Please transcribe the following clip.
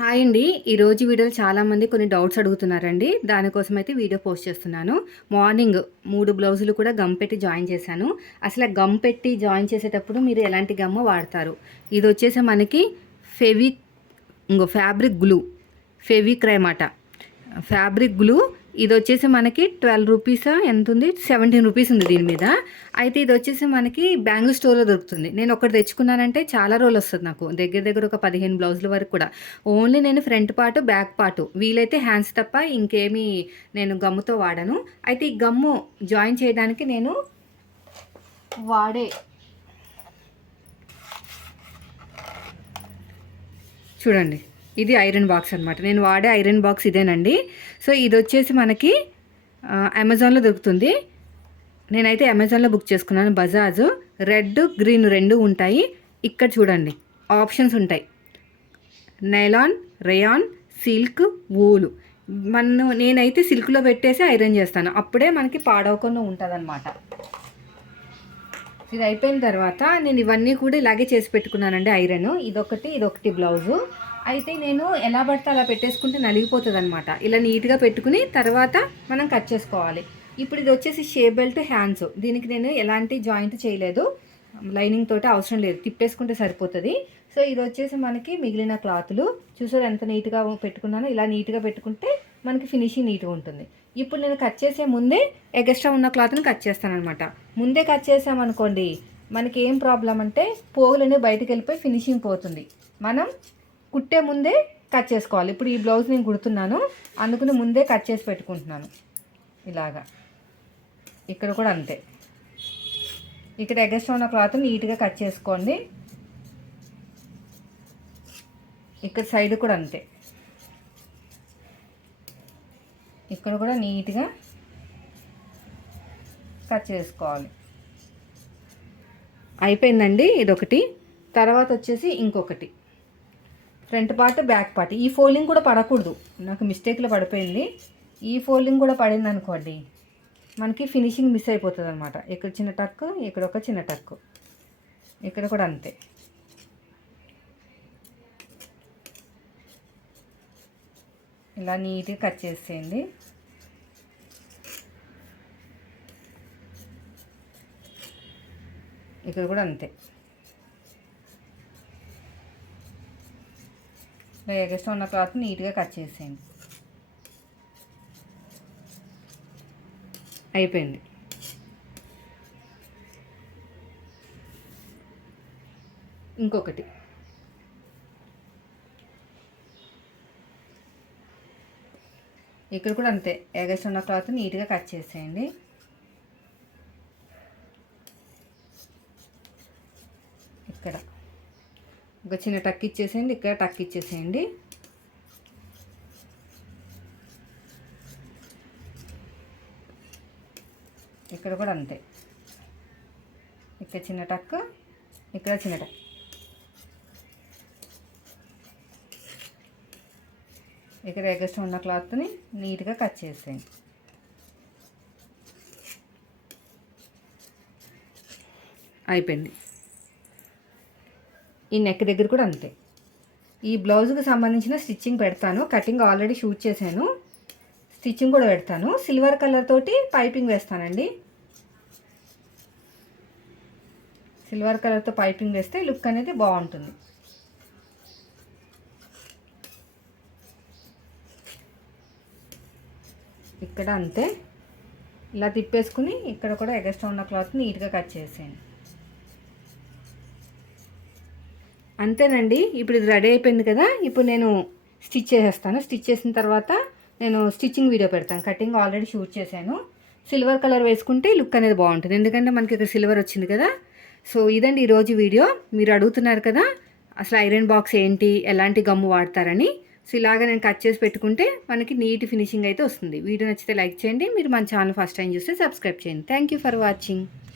Hi అండి. ఈరోజు వీడియోలో చాలామంది కొన్ని డౌట్స్ అడుగుతున్నారండి. దానికోసం అయితే వీడియో పోస్ట్ చేస్తున్నాను. మార్నింగ్ మూడు బ్లౌజులు కూడా గమ్ పెట్టి జాయిన్ చేశాను. అసలు గమ్ పెట్టి జాయిన్ చేసేటప్పుడు మీరు ఎలాంటి గమ్మో వాడతారు? ఇది వచ్చేసి మనకి ఫెవి ఇంకో ఫ్యాబ్రిక్ గ్లూ ఫెవిక్రై మాట ఫ్యాబ్రిక్ గ్లూ ఇది వచ్చేసి మనకి ట్వెల్వ్ రూపీసా? ఎంత ఉంది సెవెంటీన్ రూపీస్ ఉంది దీని మీద. అయితే ఇది వచ్చేసి మనకి బ్యాంగిల్ స్టోర్లో దొరుకుతుంది. నేను ఒకటి తెచ్చుకున్నానంటే చాలా రోజులు వస్తుంది నాకు. దగ్గర దగ్గర ఒక పదిహేను బ్లౌజుల వరకు కూడా. ఓన్లీ నేను ఫ్రంట్ పార్ట్ బ్యాక్ పార్ట్. వీలైతే హ్యాండ్స్ తప్ప ఇంకేమీ నేను గమ్ముతో వాడను. అయితే ఈ గమ్ము జాయిన్ చేయడానికి నేను వాడే చూడండి. ఇది ఐరన్ బాక్స్ అనమాట నేను వాడే ఐరన్ బాక్స్ ఇదేనండి. సో ఇది వచ్చేసి మనకి అమెజాన్లో దొరుకుతుంది. నేనైతే అమెజాన్లో బుక్ చేసుకున్నాను బజాజ్. రెడ్ గ్రీన్ రెండు ఉంటాయి. ఇక్కడ చూడండి ఆప్షన్స్ ఉంటాయి. Nylon rayon silk wool. మన నేనైతే సిల్క్లో పెట్టేసి ఐరన్ చేస్తాను. అప్పుడే మనకి పాడవకుండా ఉంటుంది ఇది అయిపోయిన తర్వాత నేను ఇవన్నీ కూడా ఇలాగే చేసి పెట్టుకున్నానండి ఐరన్. ఇదొకటి ఇదొకటి బ్లౌజు. అయితే నేను ఎలా పడితే అలా పెట్టేసుకుంటే నలిగిపోతుంది అనమాట ఇలా నీట్గా పెట్టుకుని తర్వాత మనం కట్ చేసుకోవాలి. ఇప్పుడు ఇది వచ్చేసి షేప్ బెల్ట్ హ్యాండ్స్. దీనికి నేను ఎలాంటి జాయింట్ చేయలేదు. లైనింగ్ తోటి అవసరం లేదు. తిప్పేసుకుంటే సరిపోతుంది. సో ఇది వచ్చేసి మనకి మిగిలిన క్లాతులు. చూసారు ఎంత నీట్గా పెట్టుకున్నానో? ఇలా నీట్గా పెట్టుకుంటే మనకి ఫినిషింగ్ నీట్గా ఉంటుంది. ఇప్పుడు నేను కట్ చేసే ముందే ఎగస్ట్రా ఉన్న క్లాత్ని కట్ చేస్తానమాట ముందే కట్ చేసామనుకోండి మనకి ఏం ప్రాబ్లం అంటే పోగులు బయటకు వెళ్ళిపోయి ఫినిషింగ్ పోతుంది. మనం కుట్టే ముందే కట్ చేసుకోవాలి. ఇప్పుడు ఈ బ్లౌజ్ నేను కుడుతున్నాను. అందుకని ముందే కట్ చేసి పెట్టుకుంటున్నాను. ఇలాగా. ఇక్కడ కూడా అంతే. ఇక్కడ ఎగస్ట్రా ఉన్న క్లాత్ నీట్గా కట్ చేసుకోండి. ఇక్కడ సైడ్ కూడా అంతే. ఇక్కడ కూడా నీట్గా కట్ చేసుకోవాలి. అయిపోయిందండి ఇదొకటి. తర్వాత వచ్చేసి ఇంకొకటి. Front part back part. ఈ ఫోల్డింగ్ కూడా పడకూడదు. నాకు మిస్టేక్లో పడిపోయింది. ఈ ఫోల్డింగ్ కూడా పడింది అనుకోండి మనకి ఫినిషింగ్ మిస్ అయిపోతుంది అనమాట ఇక్కడ చిన్న టక్ ఇక్కడ ఒక చిన్న టక్ ఇక్కడ కూడా అంతే. ఇలా నీట్గా కట్ చేసేయండి. ఇక్కడ కూడా అంతే. ఇలా ఉన్న క్లాత్ నీట్గా కట్ చేసేయండి. అయిపోయింది. ఇంకొకటి. ఇక్కడ కూడా అంతే ఎగస్ట్రా ఉన్న క్లాత్ నీట్గా కట్ చేసేయండి. ఇక్కడ. ఒక చిన్న టక్ ఇచ్చేసేయండి ఇక్కడ టక్ ఇచ్చేసేయండి. ఇక్కడ కూడా అంతే. ఇక్కడ చిన్న టక్ ఇక్కడ చిన్న టక్. ఇక్కడ ఎగస్ట్రా ఉన్న క్లాత్ని నీట్గా కట్ చేసేయండి. అయిపోయింది. ఈ నెక్ దగ్గర కూడా అంతే. ఈ బ్లౌజ్కి సంబంధించిన స్టిచ్చింగ్ పెడతాను. కటింగ్ ఆల్రెడీ షూట్ చేశాను. స్టిచ్చింగ్ కూడా పెడతాను. సిల్వర్ కలర్ తోటి పైపింగ్ వేస్తానండి. సిల్వర్ కలర్తో పైపింగ్ వేస్తే లుక్ అనేది బాగుంటుంది. ఇక్కడ అంతే. ఇలా తిప్పేసుకుని ఇక్కడ కూడా ఎగస్ట్రా ఉన్న క్లాత్ నీట్గా కట్ చేసేయండి. అంతేనండి. ఇప్పుడు ఇది రెడీ అయిపోయింది కదా ఇప్పుడు నేను స్టిచ్ చేసేస్తాను. స్టిచ్ చేసిన తర్వాత నేను స్టిచ్చింగ్ వీడియో పెడతాను. కటింగ్ ఆల్రెడీ షూట్ చేశాను. సిల్వర్ కలర్ వేసుకుంటే లుక్ అనేది బాగుంటుంది. ఎందుకంటే మనకి ఇక్కడ సిల్వర్ వచ్చింది కదా. సో ఇదండి ఈరోజు వీడియో. మీరు అడుగుతున్నారు కదా అసలు ఐరన్ బాక్స్ ఏంటి ఎలాంటి గమ్ము వాడతారని. సో ఇలాగ నేను కట్ చేసి పెట్టుకుంటే మనకి నీట్ ఫినిషింగ్ అయితే వస్తుంది. వీడియో నచ్చితే లైక్ చేయండి. మీరు మన ఛానల్ ఫస్ట్ టైం చూస్తే సబ్స్క్రైబ్ చేయండి. Thank you for watching